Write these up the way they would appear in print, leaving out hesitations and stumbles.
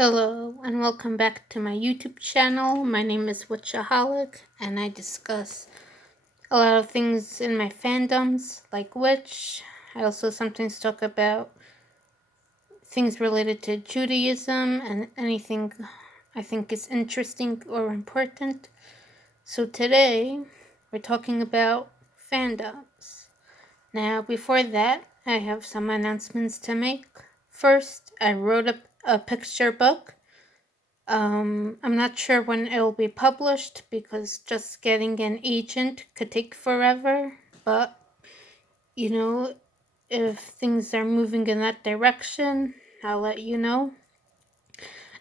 Hello and welcome back to my YouTube channel. My name is w.i.t.c.h.aholic and I discuss a lot of things in my fandoms like Witch. I also sometimes talk about things related to Judaism and anything I think is interesting or important. So today we're talking about fandoms. Now before that I have some announcements to make. First, I wrote a picture book. I'm not sure when it'll be published because just getting an agent could take forever, but you know, if things are moving in that direction, I'll let you know.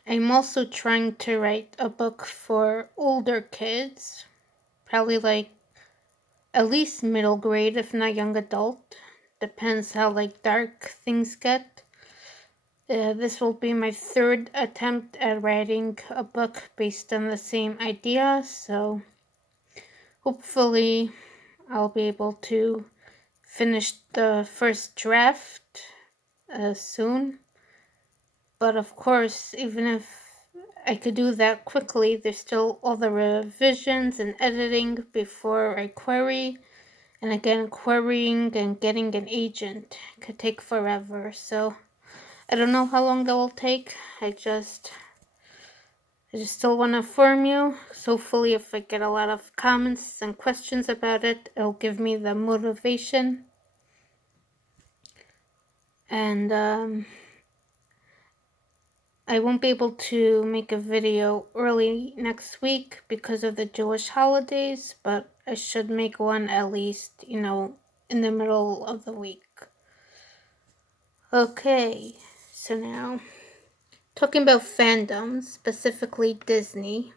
I'm also trying to write a book for older kids, probably like at least middle grade, if not young adult. Depends how like dark things get. This will be my third attempt at writing a book based on the same idea, so hopefully I'll be able to finish the first draft soon. But of course, even if I could do that quickly, there's still all the revisions and editing before I query. And again, querying and getting an agent could take forever, so I don't know how long that will take. I just still want to inform you. So hopefully if I get a lot of comments and questions about it, it'll give me the motivation. And I won't be able to make a video early next week because of the Jewish holidays, but I should make one at least, in the middle of the week. Okay, so now talking about fandoms, specifically Disney.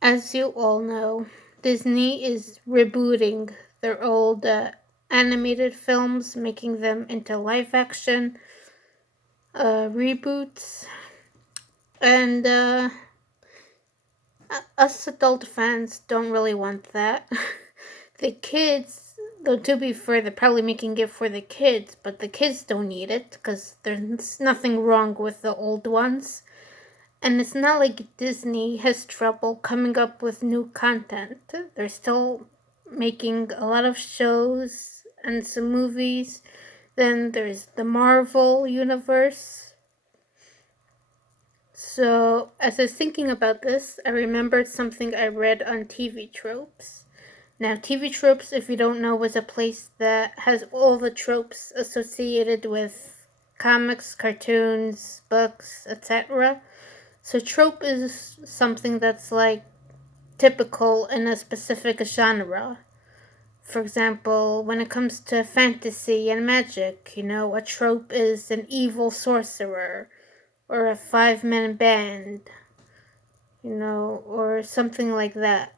As you all know, Disney is rebooting their old animated films, making them into live action reboots. And us adult fans don't really want that. The kids, though to be fair, they're probably making it for the kids, but the kids don't need it because there's nothing wrong with the old ones. And it's not like Disney has trouble coming up with new content. They're still making a lot of shows and some movies. Then there's the Marvel universe. So, as I was thinking about this, I remembered something I read on TV Tropes. Now, TV Tropes, if you don't know, is a place that has all the tropes associated with comics, cartoons, books, etc. So trope is something that's like typical in a specific genre. For example, when it comes to fantasy and magic, a trope is an evil sorcerer or a 5-man band, or something like that.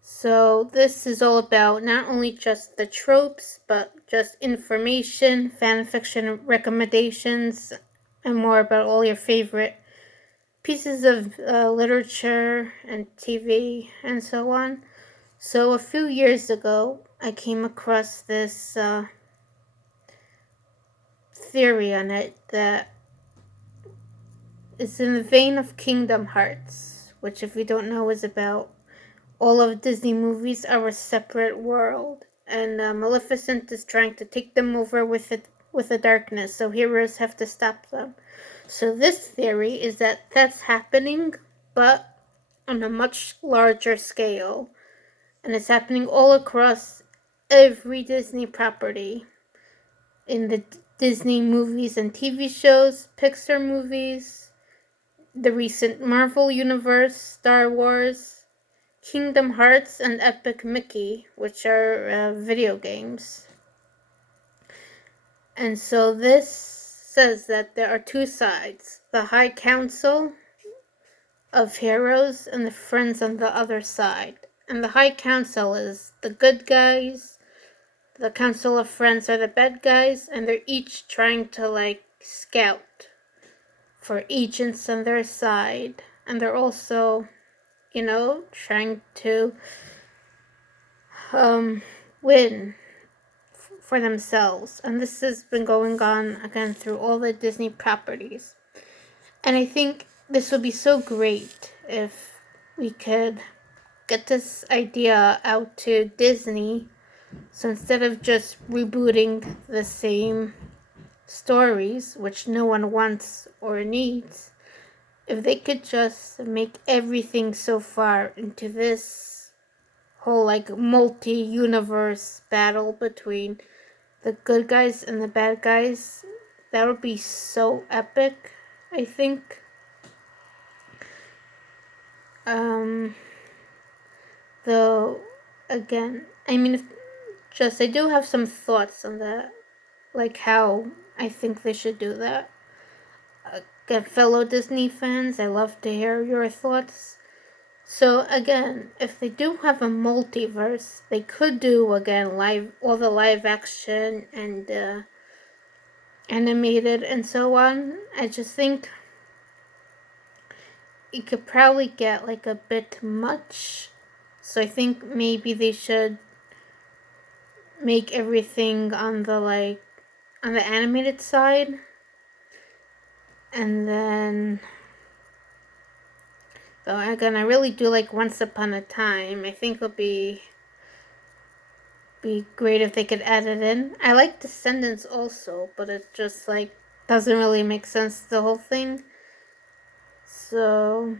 So this is all about not only just the tropes, but just information, fanfiction recommendations, and more about all your favorite pieces of literature and TV and so on. So a few years ago, I came across this theory on it that is in the vein of Kingdom Hearts, which, if you don't know, is about all of Disney movies are a separate world, and Maleficent is trying to take them over with the darkness, so heroes have to stop them. So this theory is that that's happening, but on a much larger scale, and it's happening all across every Disney property, in the Disney movies and TV shows, Pixar movies, the recent Marvel Universe, Star Wars, Kingdom Hearts, and Epic Mickey, which are video games. And so this says that there are two sides: the High Council of heroes and the friends on the other side. And the High Council is the good guys, the Council of Friends are the bad guys, and they're each trying to scout for agents on their side. And they're also, trying to win for themselves. And this has been going on again through all the Disney properties. And I think this would be so great if we could get this idea out to Disney. So instead of just rebooting the same stories, which no one wants or needs, if they could just make everything so far into this whole like multi-universe battle between the good guys and the bad guys, that would be so epic, I think. Though, again, I mean, I do have some thoughts on that, like how I think they should do that. Again, fellow Disney fans, I love to hear your thoughts. So again, if they do have a multiverse, they could do again all the live action and animated and so on. I just think it could probably get like a bit much. So I think maybe they should make everything on the animated side, and then though again I really do like Once Upon a Time. I think it would be great if they could add it in. I like Descendants also, but it just like doesn't really make sense, the whole thing. So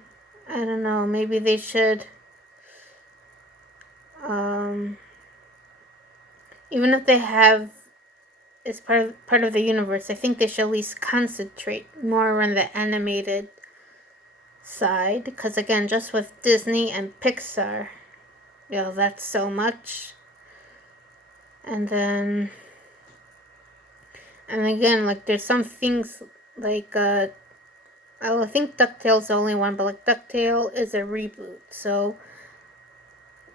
I don't know, maybe they should even if they have is part of the universe, I think they should at least concentrate more on the animated side, because again, just with Disney and Pixar, that's so much. And then, and again, like there's some things like I think DuckTale's the only one, but like DuckTale is a reboot, so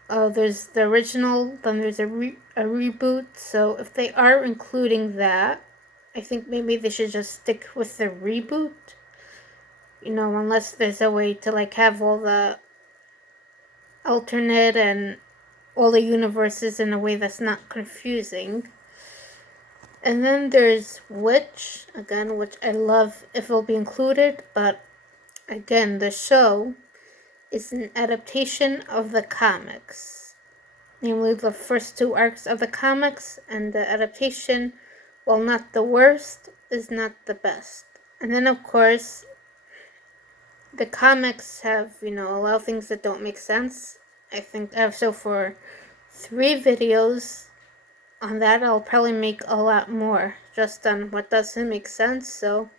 there's the original, then there's a reboot. So if they are including that, I think maybe they should just stick with the reboot. Unless there's a way to like have all the alternate and all the universes in a way that's not confusing. And then there's Witch, again, which I love if it'll be included, but again, the show is an adaptation of the comics, namely the first two arcs of the comics, and the adaptation, while not the worst, is not the best. And then, of course, the comics have, a lot of things that don't make sense. I think so for 3 videos on that, I'll probably make a lot more just on what doesn't make sense. So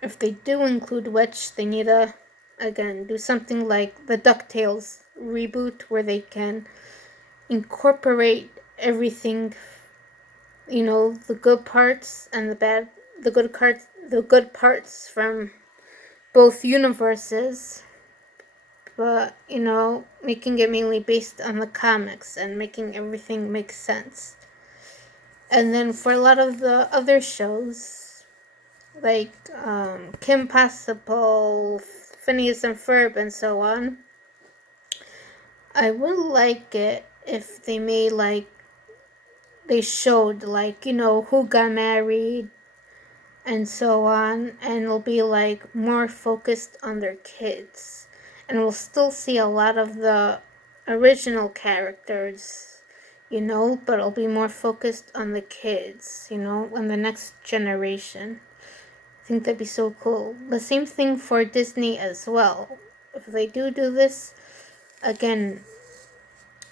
if they do include Witch, they need to, again, do something like the DuckTales reboot, where they can incorporate everything, the good parts and the good parts from both universes, but making it mainly based on the comics and making everything make sense. And then for a lot of the other shows, like Kim Possible, Phineas and Ferb, and so on, I would like it if they made they showed who got married and so on, and it'll be more focused on their kids, and we'll still see a lot of the original characters, but it'll be more focused on the kids, on the next generation. I think that'd be so cool. The same thing for Disney as well. If they do this, again,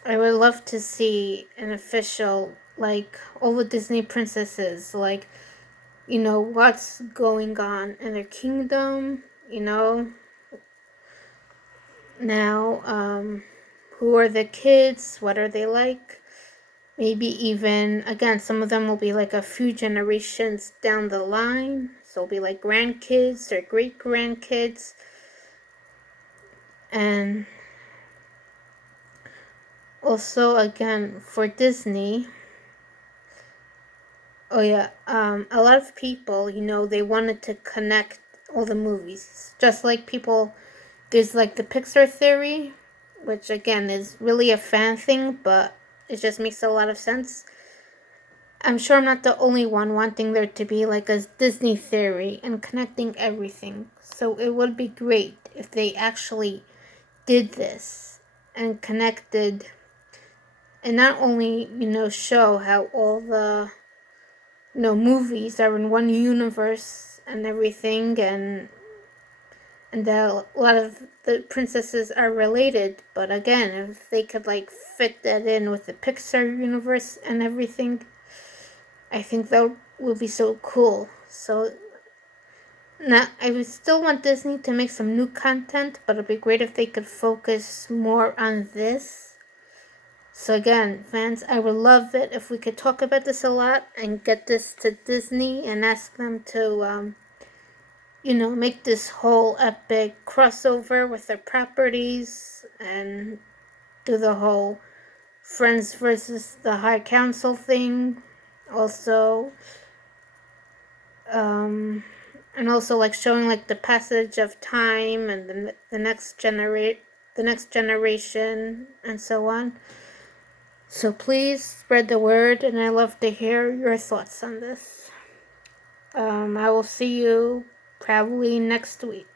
I would love to see an official, all the Disney princesses, what's going on in their kingdom, now, who are the kids, what are they like, maybe even, again, some of them will be a few generations down the line, so it'll be grandkids or great-grandkids, and also, again, for Disney, a lot of people, they wanted to connect all the movies. Just like people, there's the Pixar theory, which again is really a fan thing, but it just makes a lot of sense. I'm sure I'm not the only one wanting there to be like a Disney theory and connecting everything. So it would be great if they actually did this and connected, and not only, show how all the, movies are in one universe and everything, and that a lot of the princesses are related, but again, if they could like fit that in with the Pixar universe and everything, I think that would be so cool. So now I would still want Disney to make some new content, but it'd be great if they could focus more on this. So again, fans, I would love it if we could talk about this a lot and get this to Disney and ask them to make this whole epic crossover with their properties and do the whole Friends versus the High Council thing. Also, and also like showing like the passage of time and the next generation and so on. So please spread the word, and I love to hear your thoughts on this. I will see you probably next week.